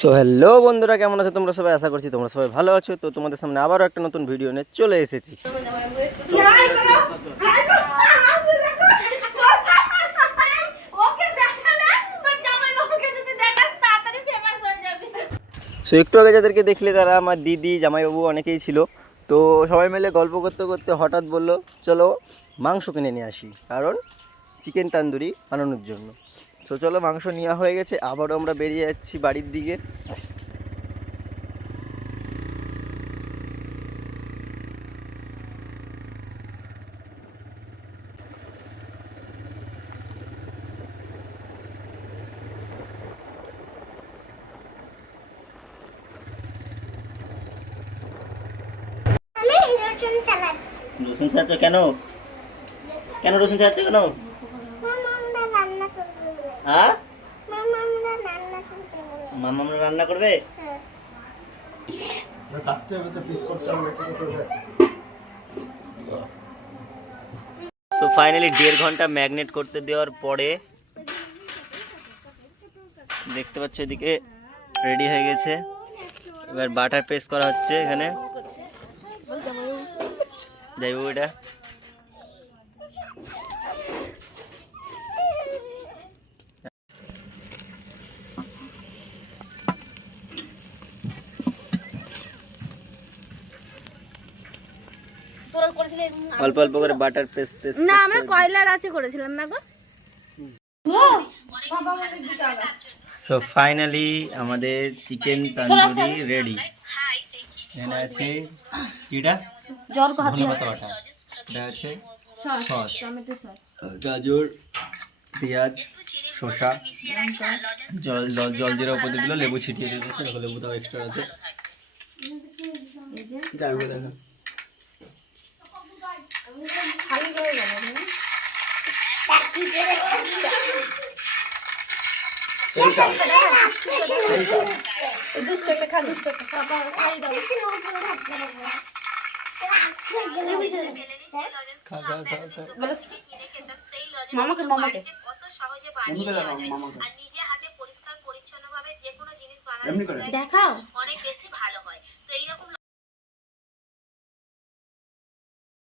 So hello বন্ধুরা, কেমন আছো তোমরা সবাই? আশা করছি তোমরা সবাই ভালো আছো। তো তোমাদের সামনে আবারও একটা নতুন ভিডিও নিয়ে চলে এসেছি। সো একটু আগে যাদেরকে দেখলে তারা আমার দিদি, জামাইবাবু অনেকেই ছিল। তো সবাই মিলে গল্প করতে করতে হঠাৎ বললো চলো মাংস কিনে নিয়ে আসি, কারণ চিকেন তান্দুরি বানানোর জন্য। তো চলো, মাংস নেওয়া হয়ে গেছে, আবারও আমরা বেরিয়ে যাচ্ছি বাড়ির দিকে। রসুন চালাচ্ছ কেন? কেন রসুন চালাচ্ছ কেন? হ্যাঁ, মামা আমরা রান্না করবে। সো ফাইনালি 1.5 ঘন্টা ম্যাগনেট করতে দেওয়ার পরে দেখতে পাচ্ছ এদিকে রেডি হয়ে গেছে। এবার বাটার পেস্ট করা হচ্ছে এখানে। যাইবো এটা অল্প অল্প করে বাটার পেস্ট পেস্ট না, আমরা কয়লার আছে করেছিলাম না গো। সো ফাইনালি আমাদের চিকেন তন্দুরি রেডি। এখানে আছে কিটা জ্বর ধনে পাতা বাটা, এটা আছে সস, গাজর, পেঁয়াজ, শসা, জল জল জল জিরা উপর দিয়ে দিল, লেবু ছিটিয়ে দিয়েছে, দেখো লেবুটাও এক্সট্রা আছে। যাই হোক দেখো মামাকে মামাকে দেখাও।